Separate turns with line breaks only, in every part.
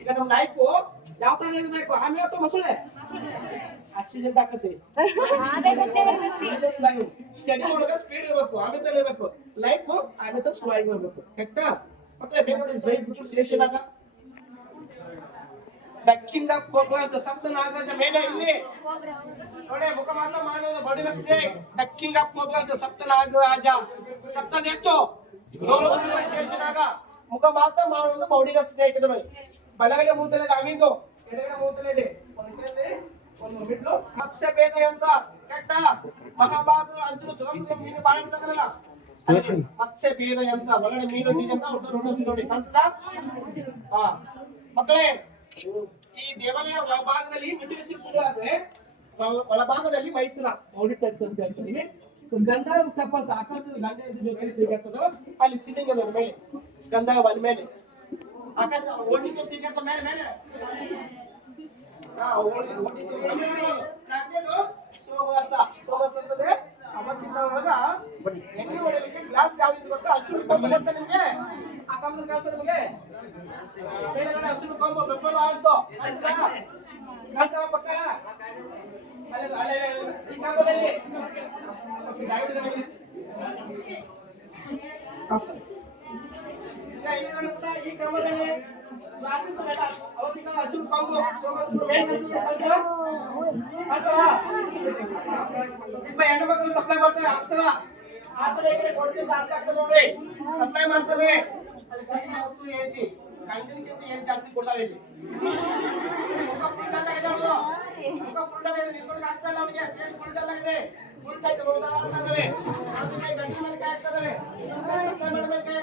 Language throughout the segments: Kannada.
ಈಗ ನಮ್ ಲೈಫ್ ಯಾವ ತರ ಇರಬೇಕು ಆಮೇಲೆ ಅಥವಾ ಮೊಸಳೆ ಆಕ್ಸಿಡೆಂಟ್ ಆಕತಿ ಸ್ಟಡಿ ಒಳಗ ಸ್ಪೀಡ್ ಇರಬೇಕು ಆಮೇಲೆ ಇರಬೇಕು ಲೈಫ್ ಆಮೇಲೆ ಸ್ಲೋ ಆಗಿ ಹೋಗ್ಬೇಕು ಕರೆಕ್ಟಾ ಮತ್ತೆ ಬೇರೆ ಸ್ಟೇಷನ್ ಆಗ ಬೆಕ್ಕಿಂದ ಹೋಗುವಂತ ಶಬ್ದ ನಾಗರಾಜ ಮೇಲೆ ಇಲ್ಲಿ ನೋಡಿ ಮುಖ ಮಾತ್ರ ಮಾಡುವುದು ಬಡಿನ ಸ್ನೇಕ್ ಡಕ್ಕಿಂಗ್ ಅಪ್ ಹೋಗುವಂತ ಸಪ್ತ ನಾಗರಾಜ ಸಪ್ತದ ಎಷ್ಟು ಶೇಷನಾಗ ಮುಖ ಮಾತ್ರ ಮಾಡುವುದು ಬೌಡಿನ ಸ್ನೇಹಿತರು. ಬಲಗಡೆ ಮೂತಲೆ ಅಮಿಂದು ಎಡಗಡೆ ಮೂತಲೆ ಒಂದು ಕೈಯಲ್ಲಿ ಒಂದು ಬಿಡ್ಲು ಮತ್ಸ್ಯ ಭೇದ ಅಂತ ಕೆಟ್ಟ ಮಹಾಭಾರತ ಅರ್ಜುನ ಸುರಕ್ಷ ಮೀನು ಬಾಳ ಇರ್ತದಲ್ಲ ಮತ್ಸ್ಯ ಭೇದ ಅಂತ ಒಳಗಡೆ ಮೀನು ಅಂತ ನೋಡಿಸಿ ನೋಡಿ ಹಾ. ಮಕ್ಕಳೇ ಈ ದೇವಾಲಯ ಒಳಭಾಗದಲ್ಲಿ ಆದ್ರೆ ಒಳ- ಒಳಭಾಗದಲ್ಲಿ ಮೈತ್ರ ಮೌಡಿಟರ್ಸ್ ಅಂತ ಹೇಳ್ತೀವಿ ಗಂಧ ಕಪಲ್ಸ್ ಆಕಾಶದ ತಿರುಗಾಡ್ತದೋ ಅಲ್ಲಿ ಅದ ಮೇಲೆ. ಗಂಧರ್ವ ಅಲ್ಲಿ ಮೇಲೆ. ಆಕಾಶ ಓಡಿಗೆ ತಿರುಗಾಡ್ತ ಮೇಲೆ ಮೇಲೆ. ಸೋಮವಾಸ ಸೋಮವಾಸ ಅಂತಂದ್ರೆ ಅವತ್ತಿನ ಒಳಗ ಎಣ್ಣೆ ಹೊಡೆಯಲಿಕ್ಕೆ ಗ್ಲಾಸ್ ಯಾವ್ದು ಗೊತ್ತಾ? ಹಸಿರು ಕೊಂಬು ಗೊತ್ತಾ ನಿಮ್ಗೆ? ಆ ಕಂಬದ ಗ್ಲಾಸ್ ನಿಮ್ಗೆ? ಮೇಲ್ಗಡೆ ಹಸಿರು ಕೊಂಬು ಆಳ್ಸೋ ಗ್ಲಾಸ್ ಪಕ್ಕ ಅಲ್ಲೇ ಅಲ್ಲೇ ಈ ಕಂಬದಲ್ಲಿ ಈಗ ಇಲ್ಲಿ ಈ ನಿಮ್ಮ ಹೆಣ್ಣು ಸಪ್ಲೈ ಮಾಡ್ತಾರೆ ಅಪ್ಸರ ಆ ಕಡೆ ಈ ಕಡೆ ಆಸೆ ಆಗ್ತದೆ ನೋಡ್ರಿ ಸಪ್ಲೈ ಮಾಡ್ತದೆ. ಅಲ್ಲಿ ಏನ್ ಜಾಸ್ತಿ ಕೊಡ್ತಾರೆ ಇಲ್ಲಿ? ಮುಖ ಫುಲ್ ನಿಂತ್ಕೊಂಡು ಆಗ್ತಾ ಇಲ್ಲ ಫೇಸ್ ಫುಲ್ ಡಲ್ ಆಗಿದೆ ಫುಲ್ ಟೈಟ್ ಅಂತ ಇದ್ದಾರೆ ಅದಕ್ಕೆ ಮೇಲೆ ಸಪ್ಲೈ ಕೈ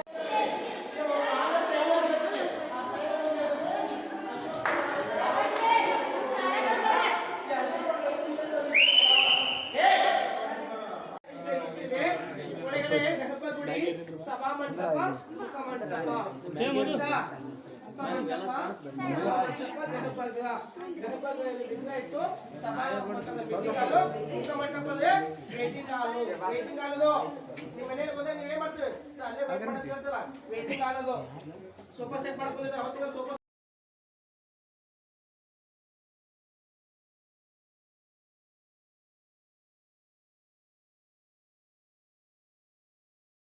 ಒಳಗಡೆ ಗರ್ಭಗುಡಿ ಸಭಾಮಂಟಪ ಮುಖಮಂಟಪ ಗರ್ಭಗೃಹದಲ್ಲಿ ಲಿಂಗ ಇತ್ತು. ಸಭಾಮಂಟಪದ ಮುಖಮಂಟಪದ ವೇಟಿಂಗ್ ಹಾಲು. ವೇಟಿಂಗ್ ಹಾಲದು. ನಿಮ್ಮ ಮನೇಲಿ ಬಂದ್ರೆ ನೀವೇನ್ ಮಾಡ್ತೀವಿ ಅಲ್ಲೇ ವೇಟ್ ಹೇಳ್ತಾರ? ವೇಟಿಂಗ್ ಹಾಲದು. ಸೋಫಾ ಸೆಟ್ ಮಾಡ್ಕೊಂಡಿದ್ದಾರೆ ಸೋಫಾ